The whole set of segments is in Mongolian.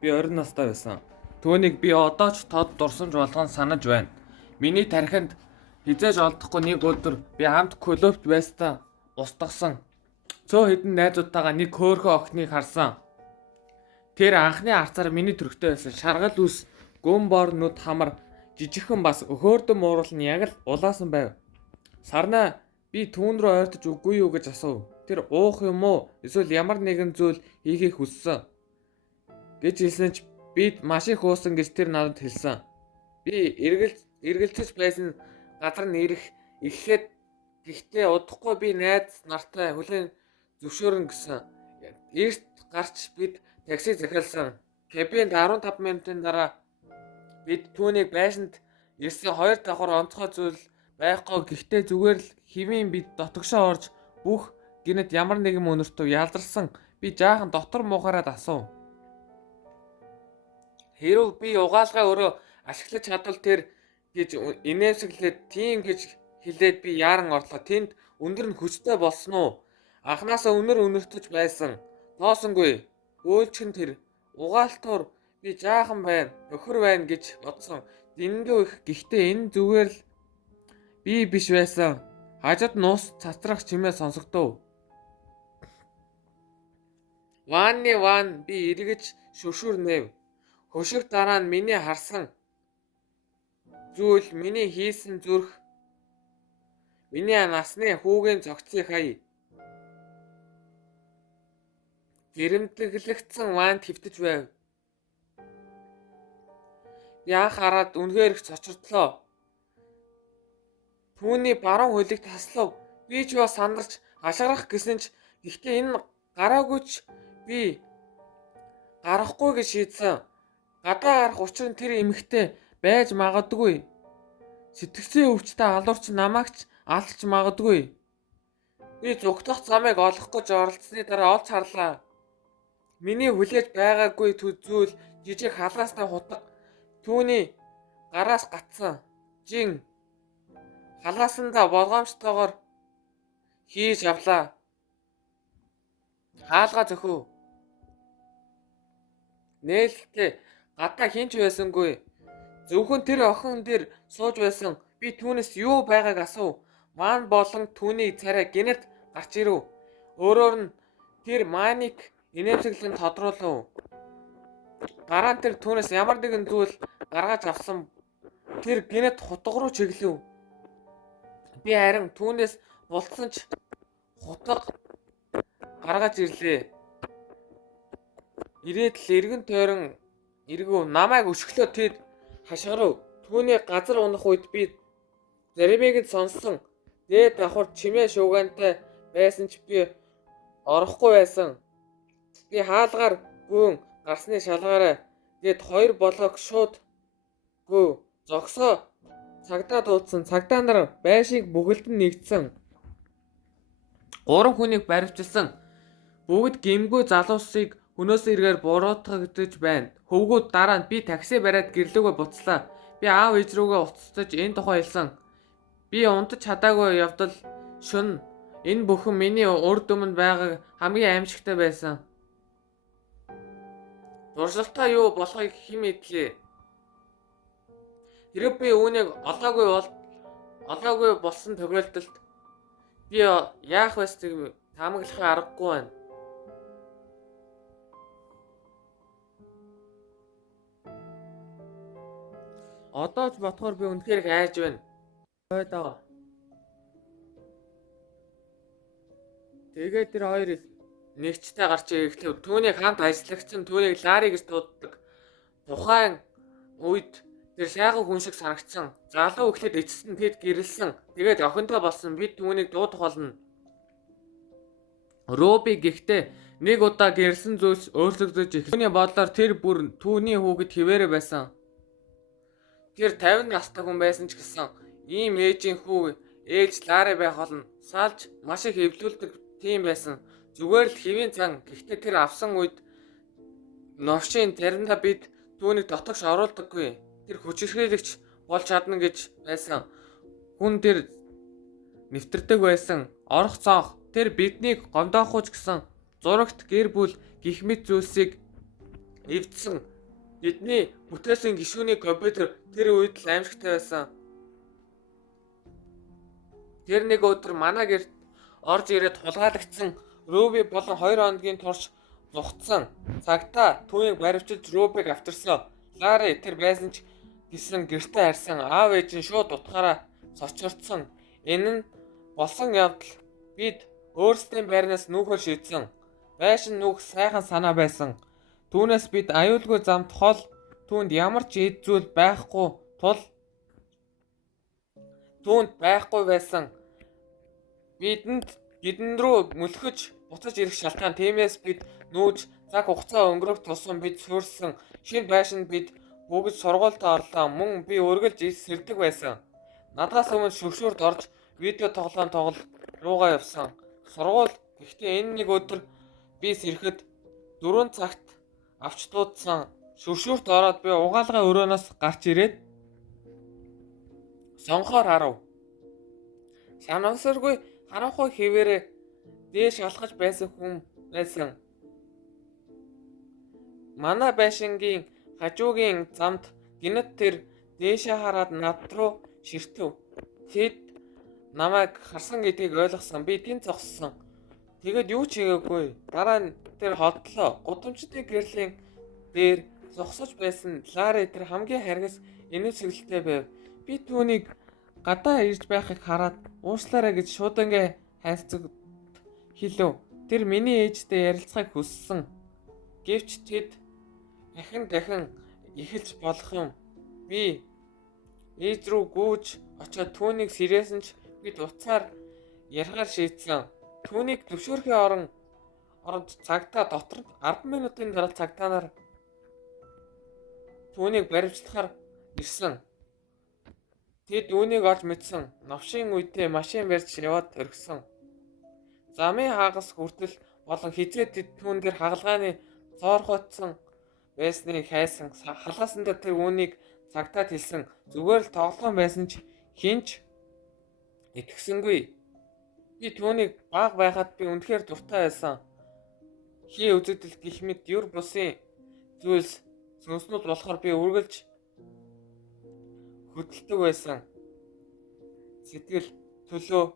Би 20 настай байсан. Түүнийг би одоо ч тод дурсамж болгон санаж байна. Миний тархинд хизээж олдохгүй нэг өдөр би хамт клубт байсаа устгасан. Цөө хэдэн найзуудтайгаа нэг хөөхөн охиныг харсан. Тэр анхны харцаар миний төрхтэй байсан. Шаргал үс, гүн нүд хамар, жижигхэн бас өхөөрдөн мууруулал нь яг л улаасан байв. Сарнаа би түүн рүү ойртож үгүй юу гэж асуув. Тэр уух юм уу? Эсвэл ямар нэгэн зүйл хийхийг хүссэн гэж хэлсэн ч бид маш их уусан гэж тэр надад хэлсэн. Би эргэлзэж байсан газар нь ирэхэд гэхдээ удахгүй би найз нартай хүлээн зөвшөөрнө гэсэн. Эрт гарч бид такси захиалсан. Кабинд 15 минутын дараа бид түүнийг байшинд ирсэн хоёр давхар онцгой зүйл байхгүй гэхдээ зүгээр л хэвийн бид дотгошоо орж бүх гинэд ямар нэгэн өнөртөв ялдарсан. Би жаахан дотор муухараад асуув. Хэрв би угаалгаа өөрөө ашиглаж чадвал тэр гэж инээмсэглээд тийм гэж хэлээд би яаран орлоо. Тэнд өндөр нь хүчтэй болсон уу? Анхнаасаа өнөртөж байсан. Тоосонгүй. Өөлчгөн тэр угаалтуур би жаахан байна, нөхөр байна гэж бодсон. Дэндүү их гэхдээ энэ зүгээр л би биш байсан. Хажууд нуус цацрах чимээ сонсогдов. Ван би эргэж шүршүрнэв. Хөшиг дараа нь миний харсан зүйл, миний хийсэн зүрх, миний насны хүүгийн зогцыг хай. Гэрэмтлэгдсэн ванд хөвтөж байв. Би анх хараад үнэхээр их цочирдлоо. Түүний баруун хөлийг таслав. Би ч бас сандарч ашгарах гэсэн ч гэхдээ энэ гараагүй ч би гарахгүй гэж шийдсэн. Гадаа гарах учир нь тэр эмэгтэй байж магадгүй. Сэтгцийн өвчтэй алуурч намаагч алдч магадгүй. Би зүгтах замыг олох гэж оролцсны дараа олж харлаа. Миний хүлээж байгаагүй зүйл жижиг халаастай хутга түүний гараас гатсан. Жин халаасандаа болгоомжтойгоор хийж авлаа. Хаалга зөхөв. Нээлттэй гадаа хинч байсангүй. Зөвхөн тэр охин дээр сууж байсан. Би түүнээс юу байгааг асуув. Маан болон түүний царай гинэрт гарч ирэв. Өөрөөр нь тэр маник инээмсэглэн тодруулав. Дараа нь тэр түүнээс ямар нэгэн зүйл гаргаж авсан. Тэр гинэт хутга руу чиглэв. Би харин түүнээс булцсан ч хутга гаргаж ирлээ. Ирээд л эргэн тойрон эргүү намайг өшгөлөө тэд хашгирав. Түүний газар унах үед би заримыг нь сонссон. Дээд давхар чимээ шуугантай байсан ч би орохгүй байсан. Би хаалгаар гүн гарсны шалгаараа дээд хоёр блок шууд гүү зогсоо цагдаа дуудсан. Цагдаа нар байшийг бүгэлдэн нэгдсэн. 3 хүнийг баривчилсан. Бүгд гэмгүй залуусыг хөнөөс эргээр буруутгагдаж байна. Хөвгүүд дараа нь би такси бариад гэрлүүгөө буцлаа. Би аав ээж рүүгээ уцтаж энэ тухай хэлсэн. Би унтаж чадаагүй явдал шөнө энэ бүхэн миний урд өмнө байгаа хамгийн аимшигтай байсан. Дурсгалтай юу болохыг хэн мэдлээ. Хэрэг би үүнийг олоогүй болсон тохиолдолд би яах вэ? Таамаглахын аргагүй байна. Одоо ч бодохоор би үнэхээр их айж байна. Ойдоо. Тэгээд тэр хоёр нэгчтэй гарч ирэхдээ түүний хамт ажиллагч нь түүнийг Лари гэж дууддаг. Тухайн үед тэр сайхан хүн шиг санагдсан. Залуу эхлээд эцэст нь тэд гэрэлсэн. Тэгээд охинтой болсон. Бид түүнийг дуудах болно. Роби гэхдээ нэг удаа гэрэлсэн зүйлс өөрчлөгдөж их. Түүний бодлоор тэр бүр түүний хүүхэд хിവэрэ байсан. Тэр 50 настай хүн байсан ч гэсэн ийм ээжийн хүү ээж Лари байх болно. Салж маш их эвлүүлдэг тийм байсан. Зүгээр л хэвийн цан. Гэхдээ тэр авсан үед новшийн заримдаа бид түүнийг дотогш оруулдаггүй. Тэр хүчирхийлэгч болж чадна гэж байсан. Хүн тэр нэвтэрдэг байсан. Орох цонх. Тэр биднийг гомдоохуйч гэсэн зурагт гэр бүл гих мэт зүйлсийг эвдсэн. Бидний бүтээсэн гишүүний компьютер тэр үед л аимшигтай байсан. Тэр нэг өдөр манай гэрт орж ирээд хулгайлагдсан Руби болон 2 хоногийн турш зугтсан. Цагтаа түүнийг баривчилж Рубиг авчирсан. Лари тэр байсан ч гэсэн гэртээ харсан аав ээж нь шууд утгаараа цочордсон. Энэ нь болсон явдал бид өөрсдийн байрнаас нүүхэл шийдсэн. Байшин нүүх сайхан санаа байсан. Түүнээс бид аюулгүй замд хол түүнд ямар ч эд зүйл байхгүй тул түүнд байхгүй байсан. Бидэн рүү мөлхөж буцаж ирэх шалтгаан тиймээс бид нүүж цаг хугацаа өнгөрөх тусам бид суурсан. Шинэ байшинд бид бүгд сургуультай орлоо. Мөн би өргөлж сэрдэг байсан. Надаас өмнө шүршүрд орж видео тоглоом руугаа явсан. Сургууль гэхдээ энэ нэг өдөр би сэрэхэд 4 цагт авч дуудсан. Шүршүрт ороод би угаалгай өрөөнөөс гарч ирээд сонгохоор харав. Санамсаргүй харанхуй хിവэрэ дээш алхаж байсан хүн байсан. Манай байшингийн хажуугийн замд гинэт тэр дээшээ хараад над руу ширтэв. Тэд намайг харсан гэдгийг ойлгосон. Би тэнд зогссон. Тэгэд юу ч хийгээгүй. Дараа нь тэр хотлоо. Гудамжны гэрлийн дээр зогсож байсан Лари тэр хамгийн харгас инэвсэглэлтэй байв. Би түүнийг гадаа ирж байхыг хараад уушлаарай гэж шуудангаа хайрцагт хэлв. Тэр миний ээжтэй ярилцахыг хүссэн. Гэвч тэд дахин эхэлж болох юм. Би ээж рүү гүйж очоод түүнийг сэрээсэн ч бид уцаар ярихаар шийдсэн. Түүнийг төвшөөрхийн оронд цагтаа дотор 10 минутын дараа цагтаанаар түүнийг баривчлахаар ирсэн. Тэд үүнийг олж мэдсэн. Новшийн үедээ машин барьж яваад орхисон. Замын хагас хүртэл болон хизээ тэд түүн дээр хагалгааны цоорхоцсон байсныг хайсан. Халаасан дээр тэр үүнийг цагтаад хэлсэн. Зүгээр л тоглоом байсан ч хинч итгэсэнгүй. Би түүнийг баг байхад би үнэхээр дуртай байсан. Хий үзэгдэл гэх мэт юр бусын зүйлс сүнснүүд болохоор би үргэлж хөдөлдөг байсан. Сэтгэл төлөө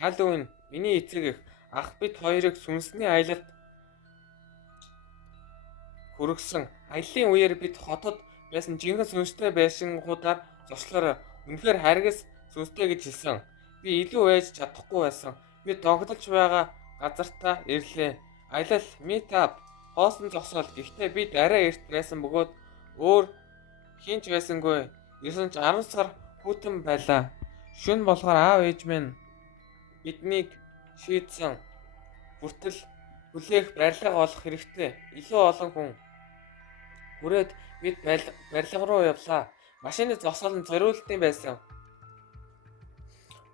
Халлоуин миний эцэг их ах бид хоёрыг сүнсний аялалд хүргэсэн. Аяллаа үеэр бид хотод байсан жинхэнэ сүнстэй байшингуудаар зочлоор үнэхээр харгас сүнстэй гэж хэлсэн. Би илүү байж чадахгүй байсан. Би догдолж байгаа газартаа ирлээ. Аялал meetup хоосон зогсоол. Гэхдээ бид арай эрт байсан бөгөөд өөр хинч байсангүй. 9 ч 10 сар хүйтэн байлаа. Шүн болохоор аав ээж минь биднийг шийдсэн. Хүртэл хүлээх барилга олох хэрэгтэй. Илүү олон хүн хүрээд бид барилга руу явлаа. Машины зогсоол нь зориултын байсан.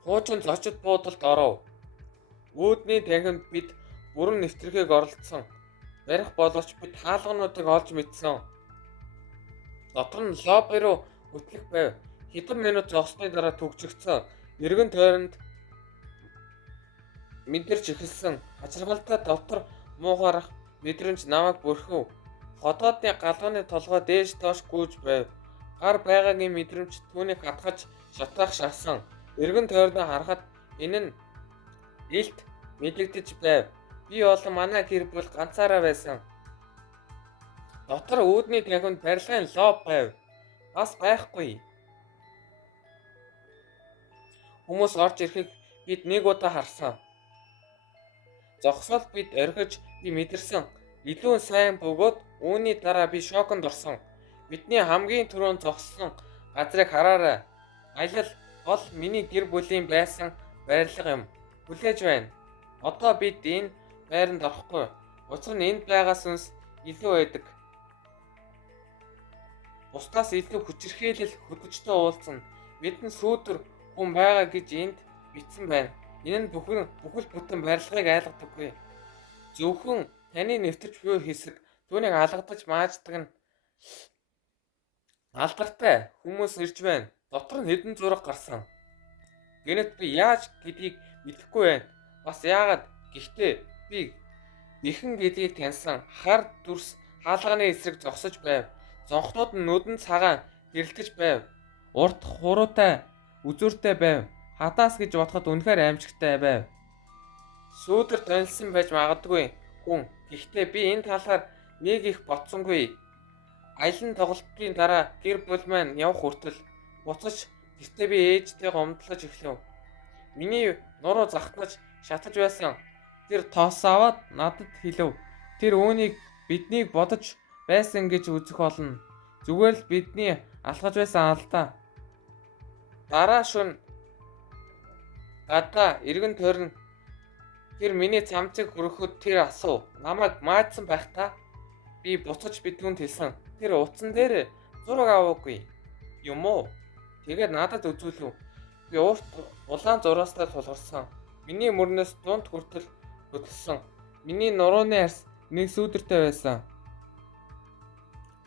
Хуучин зочид буудалд оров. Үүдний танхимд бид бүрэн нэвтрхийг оролцсон. Барих боловч бид хаалгануудыг олж мэдсэн. Дотор нь лобби руу хөтлөх байв. Хэдэн минут зогсны дараа төгжигдсөн. Эргэн тойронд мэдэрч эхэлсэн. Ачиргалтай дотор муугарах мэдрэмж намайг бүрхэв. Ходоодны галганы толгой дээш доош гүйж байв. Гар байгаагийн мэдрэмж түүнийг хатгаж шатаах шахсан. Эргэн тойрноо харахад энэ нь илт мэдлэгдэж байв. Би болон манай гэр бүл ганцаараа байсан. Дотор үүдний танхимд барилгын лоб байв. Бас байхгүй. Хүмүүс орж ирэхийг бид нэг удаа харсан. Зогсоод бид орхиж би мэдэрсэн. Илүү сайн бөгөөд үүний дараа би шоконд орсон. Бидний хамгийн түрүүнд зогссон газрыг хараарай. Аялал бол миний гэр бүлийн байсан барилга юм. Хүлээж байна. Одоо бид энэ байранд орохгүй. Учир нь энд байгаа сүнс илүү байдаг. Бусдаас илүү хүчирхийлэл хөдөлгчтэй уулзсан. Бидний сүүдэр хүн байгаа гэж энд бичсэн байна. Энэ нь бүхэл бүтэн барилгыг айлгадаггүй. Зөвхөн таны нэвтэрч буй хэсэг түүнийг алгадаж мааждаг нь алдартай хүмүүс ирж байна. Дотор нь хэдэн зураг гарсан. Гэнэт би яаж гэдгийг мэдэхгүй байна. Бас яагаад гэхдээ би нэхэн гэдгийг таньсан хар дүрс хаалганы эсрэг зогсож байв. Зонхнууд нь нүдэн цагаан гэрэлтэж байв. Урт хуруутай үзүүртэй байв. Хадаас гэж бодоход үнэхээр аимшигтай байв. Сүүдэр тонилсан байж магадгүй хүн. Гэхдээ би энэ талаар нэг их бодсонгүй. Аялан тоглолтын дараа гэр бүл маань явх хүртэл буцаж гэртээ би ээжтэйгээ умдлаж эхлэв. Миний нуруу захтнаж шатаж байсан. Тэр тоос аваад надад хэлв. Тэр үүнийг биднийг бодож байсан гэж үзэх болно. Зүгээр л бидний алхаж байсан алдаа. Дараа шөнө гадаа эргэн тойрон тэр миний цамцыг хөрөхөд тэр асуув. Намайг маадсан байх та? Би буцаж бидгүнд хэлсэн. Тэр утсан дээр зураг аваагүй юм уу? Тэгээд надад үзүүлв. Би урт улаан зураастай тулгарсан. Миний мөрнөөс дунд хүртэл хөдөлсөн. Миний нурууны арс нэг сүүдэртэй байсан.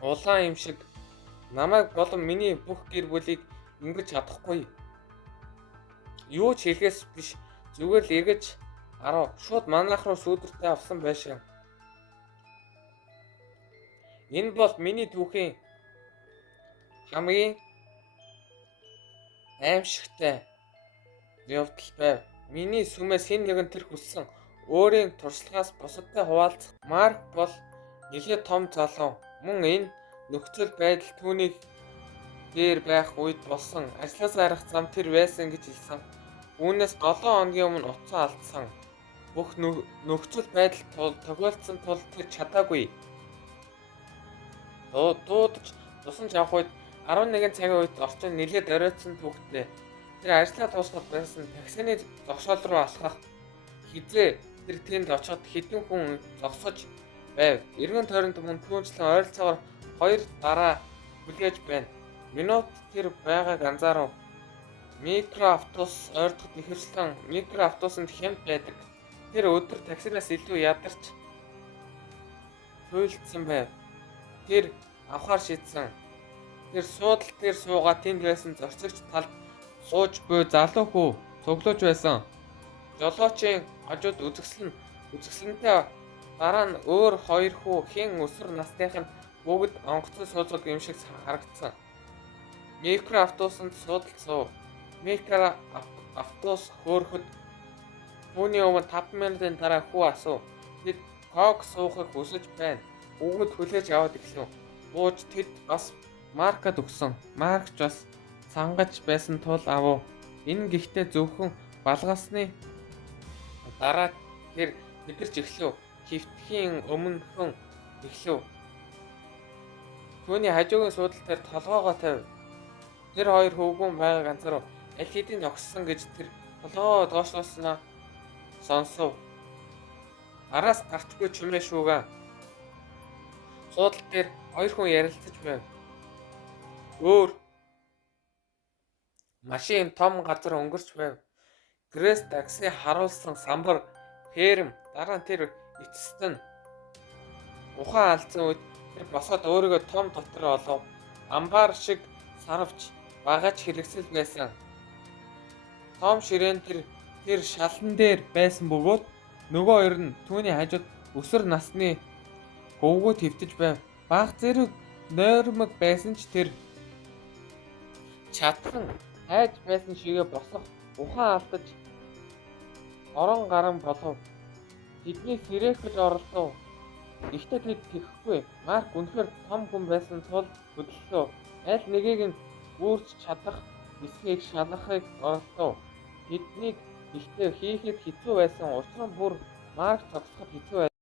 Улаан юм шиг намайг болон миний бүх гэр бүлийг ингэж чадахгүй. Юу ч хэлгээс биш. Зүгээр л эргэж арав. Шууд манайх руу сүүдэртэй авсан байшаа. Энэ бол миний түүхийн хамгийн аимшигтай явдал байв. Миний сүмээс хэн нэгэн тэр хүссэн өөрийн туршлагаас бусадтай хуваалцах. Марк бол нэлээд том залуу. Мөн энэ нөхцөл байдал түүнийг дээр байх үед болсон ажлаас гарах зам тэр байсан гэж хэлсэн. Үүнээс 7 хоногийн өмнө утсаа алдсан. Бүх нөхцөл байдал тохиолдсон тул тэр чадаагүй. Дуудаж тусанж авах үед 11 цагийн үед орчин нэлээд оройтсон түүхтэй. Тэр ажлаа дуусгах байсан таксины зогсоол руу алхах хизээ тэр тэнд очоод хэдэн хүн зогсож байв. Эргэн тойронд мөн түүнчлэн ойролцоогоор 2 дараа хүлээж байна. Минут тэр байгааг анзаарав. Микроавтобус ойртоход нэхэрчлэн микроавтобусанд хямд байдаг. Тэр өдөр таксинаас илүү ядарч туйлдсан байв. Тэр авахар шийдсэн. Тэр суудал дээр суугаад тэнд байсан зорцогч талд сууж буй залуу хүү цуглууж байсан. Жолоочийн хажууд үзэсгэлэнтэй дараа нь өөр 2 хүү хэн өсвөр насных нь бүгд онгоцон суудаг юм шиг харагдсан. Микроавтобусанд суудалд суув. Микроавтобус хөөрөхөд түүний өмнө 5 минутын дараа хүү асуув. Тэд кок суухыг хүсэж байна. Бүгд хүлээж аваад эхлэв. Бууж тэд бас маркад өгсөн. Марк ч бас сангаж байсан тул авав. Энэ гэхдээ зөвхөн балгасны дараа тэр мэдэрч эхлэв. Хөвтхийн өмнөхөн эхлэв. Түүний хажуугийн суудал дээр толгоогоо тавив. Тэр 2 хөвгүүн байгааг анзаарав. Аль хэдийн зогссон гэж тэр толгоо доошлуулснаа сонсов. Араас гарчгүй чимээ шүүгээ. Суудал дээр 2 хүн ярилцаж байв. Өөр машин том газар өнгөрч байв. Грэс такси харуулсан самбар ферм дараа нь тэр эцэст нь ухаан алдсан үед тэр босоод өөрийгөө том дотор олов. Амбар шиг сарвч багаж хэрэгсэл байсан. Том ширээн тэр шалан дээр байсан бөгөөд нөгөө 2 нь түүний хажууд өсвөр насны хөвгөө твтэж байв. Баг зэрэг нойрмог байсан ч тэр чадхан хайж байсан шигээ босох ухаан алдаж орон гарan болов. Тэдний сэрэх гэж оролдов. Гэхдээ тэд тэхгүй. Марк үнэхээр том хүн байсан тул хөдлөлөө. Аль нэгийг нь үүрч чадах эсхийг шалгахыг оролдов. Тэднийг ихтэй хийхэд хэцүү байсан. Учир нь бүр Марк зогсоход хэцүү